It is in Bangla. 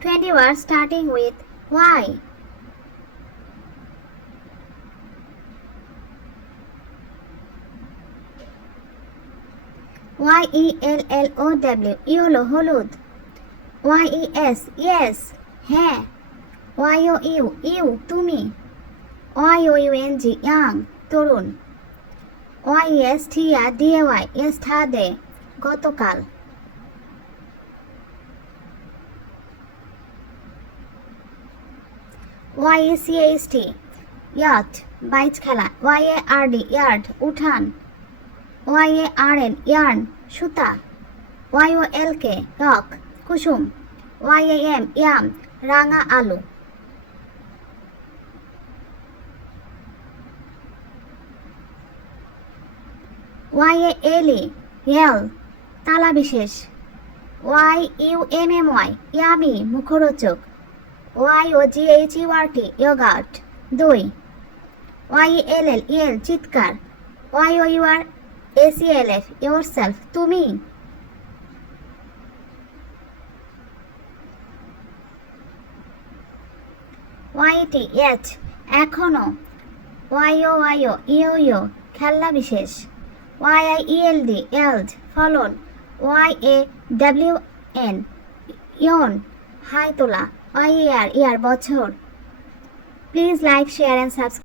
20 words starting with why. Y E L L O W yellow হলুদ Y E S yes হ্যাঁ Y O U ইউ তুমি Y O U N G young তরুণ Y E S T A D A Y yes yesterday গতকাল A C A S T yacht বাইচ খেলা Y A R D yard উঠান Y A R N yarn সুতা Y O L K rock কুসুম Y A M ইয়াম রাঙা আলু A L E yell তালা বিশেষ Y U M M Y yummy মুখরোচক Y O G H U R T yoghurt দুই ওয়াই এল এল ইএল চিৎকার. Y O U R A C L F yourself তুমি. ওয়াই টি এচ এখনও. Y O Y O U U খেলা বিশেষ. Y I E L D L ফলন. Y A W N yawn, high তোলা. E R ইয়ার বছর। Please like share and subscribe